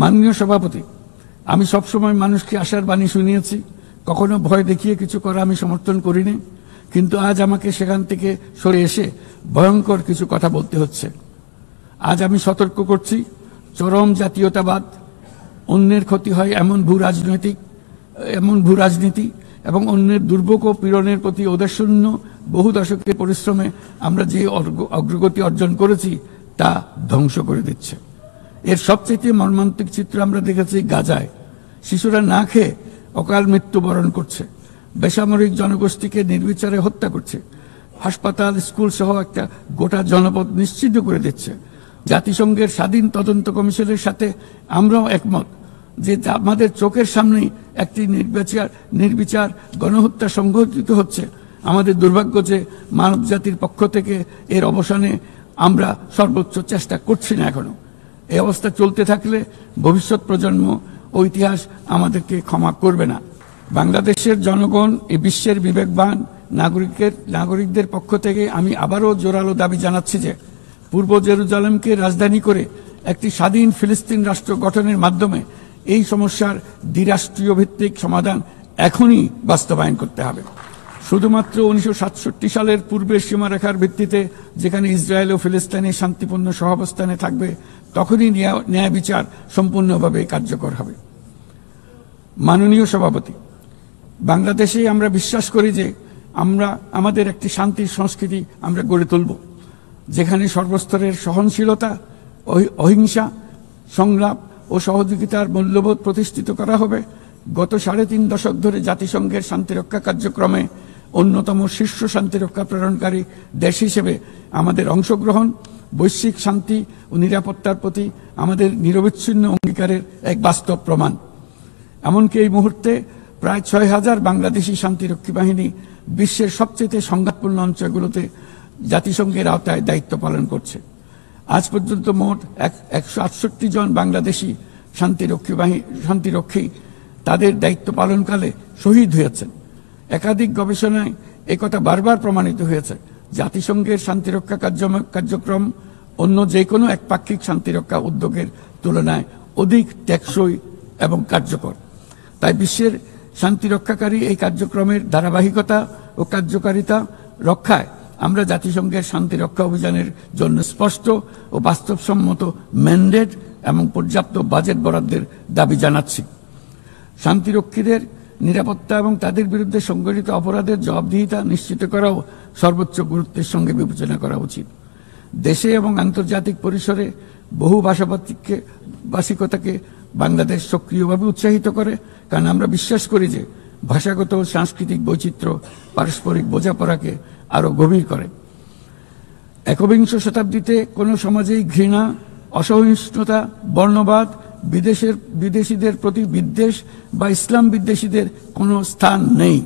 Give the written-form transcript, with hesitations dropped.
মাননীয় সভাপতি, আমি সবসময় মানুষকে আশার বাণী শুনিয়েছি, কখনো ভয় দেখিয়ে কিছু করা আমি সমর্থন করিনি, কিন্তু আজ আমাকে সেখান থেকে সরে এসে ভয়ঙ্কর কিছু কথা বলতে হচ্ছে। আজ আমি সতর্ক করছি, চরম জাতীয়তাবাদ, অন্যের ক্ষতি হয় এমন ভূ রাজনীতি এবং অন্যের দুর্ভোগ ও পীড়নের প্রতি ওদেশশূন্য বহু দশকের পরিশ্রমে আমরা যে অগ্রগতি অর্জন করেছি তা ধ্বংস করে দিচ্ছে। এর সবচেয়ে মর্মান্তিক চিত্র আমরা দেখেছি গাজায়। শিশুরা না খেয়ে অকাল মৃত্যুবরণ করছে, বেসামরিক জনগোষ্ঠীকে নির্বিচারে হত্যা করছে, হাসপাতাল, স্কুল সহ একটা গোটা জনপদ নিশ্চিহ্ন করে দিচ্ছে। জাতিসংঘের স্বাধীন তদন্ত কমিশনের সাথে আমরাও একমত যে আমাদের চোখের সামনেই একটি নির্বিচার গণহত্যা সংঘটিত হচ্ছে। আমাদের দুর্ভাগ্য যে মানব জাতির পক্ষ থেকে এর অবসানে আমরা সর্বোচ্চ চেষ্টা করছি না এখনো। এই অবস্থা চলতে থাকলে ভবিষ্যৎ প্রজন্ম ও ইতিহাস আমাদেরকে ক্ষমা করবে না। বাংলাদেশের জনগণ, এই বিশ্বের বিবেকবান নাগরিকদের পক্ষ থেকে আমি আবারও জোরালো দাবি জানাচ্ছি যে পূর্ব জেরুজালেমকে রাজধানী করে একটি স্বাধীন ফিলিস্তিন রাষ্ট্র গঠনের মাধ্যমে এই সমস্যার দ্বিরাষ্ট্রীয় ভিত্তিক সমাধান এখনই বাস্তবায়ন করতে হবে। শুধুমাত্র 1967 সালের পূর্বের সীমারেখার ভিত্তিতে, যেখানে ইসরায়েল ও ফিলিস্তিনি শান্তিপূর্ণ সহাবস্থানে থাকবে, তখনই ন্যায় বিচার সম্পূর্ণভাবে কার্যকর হবে। মাননীয় সভাপতি, বাংলাদেশে আমরা বিশ্বাস করি যে আমাদের একটি শান্তির সংস্কৃতি আমরা গড়ে তুলব, যেখানে সর্বস্তরের সহনশীলতা, অহিংসা, সংলাপ ও সহযোগিতার মূল্যবোধ প্রতিষ্ঠিত করা হবে। গত 3.5 দশক ধরে জাতিসংঘের শান্তিরক্ষা কার্যক্রমে অন্যতম শীর্ষ শান্তিরক্ষা প্রেরণকারী দেশ হিসেবে আমাদের অংশগ্রহণ বৈশ্বিক শান্তি ও নিরাপত্তার প্রতি আমাদের নিরবিচ্ছিন্ন অঙ্গীকারের এক বাস্তব প্রমাণ। এমনকি এই মুহূর্তে প্রায় 6000 বাংলাদেশি শান্তিরক্ষী বাহিনী বিশ্বের সবচেয়ে সংঘাতপূর্ণ অঞ্চলগুলোতে জাতিসংঘের আওতায় দায়িত্ব পালন করছে। আজ পর্যন্ত মোট 168 জন বাংলাদেশি শান্তিরক্ষী তাদের দায়িত্ব পালনকালে শহীদ হয়েছেন। একাধিক গবেষণায় একথা বারবার প্রমাণিত হয়েছে। জাতিসংঘের শান্তিরক্ষা কার্যক্রম অন্য যে কোনো একপাক্ষিক শান্তিরক্ষা উদ্যোগের তুলনায় অধিক টেকসই এবং কার্যকর। তাই বিশ্বের শান্তিরক্ষাকারী এই কার্যক্রমের ধারাবাহিকতা ও কার্যকারিতা রক্ষায় আমরা জাতিসংঘের শান্তিরক্ষা অভিযানের জন্য স্পষ্ট ও বাস্তবসম্মত ম্যান্ডেট এবং পর্যাপ্ত বাজেট বরাদ্দের দাবি জানাচ্ছি। শান্তিরক্ষীদের নিরাপত্তা এবং তাদের বিরুদ্ধে সংঘটিত অপরাধের জবাবদিহিতা নিশ্চিত করাও সর্বোচ্চ গুরুত্বের সঙ্গে বিবেচনা করা উচিত। দেশে এবং আন্তর্জাতিক পরিসরে বহু ভাষিকতাকে বাংলাদেশ সক্রিয়ভাবে উৎসাহিত করে, কারণ আমরা বিশ্বাস করি যে ভাষাগত ও সাংস্কৃতিক বৈচিত্র্য পারস্পরিক বোঝাপড়াকে আরো গভীর করে। একবিংশ শতাব্দীতে কোনো সমাজেই ঘৃণা, অসহিষ্ণুতা, বর্ণবাদ, বিদেশিদের প্রতি বিদ্বেষ বা ইসলাম বিদ্বেষীদের কোনো স্থান নেই।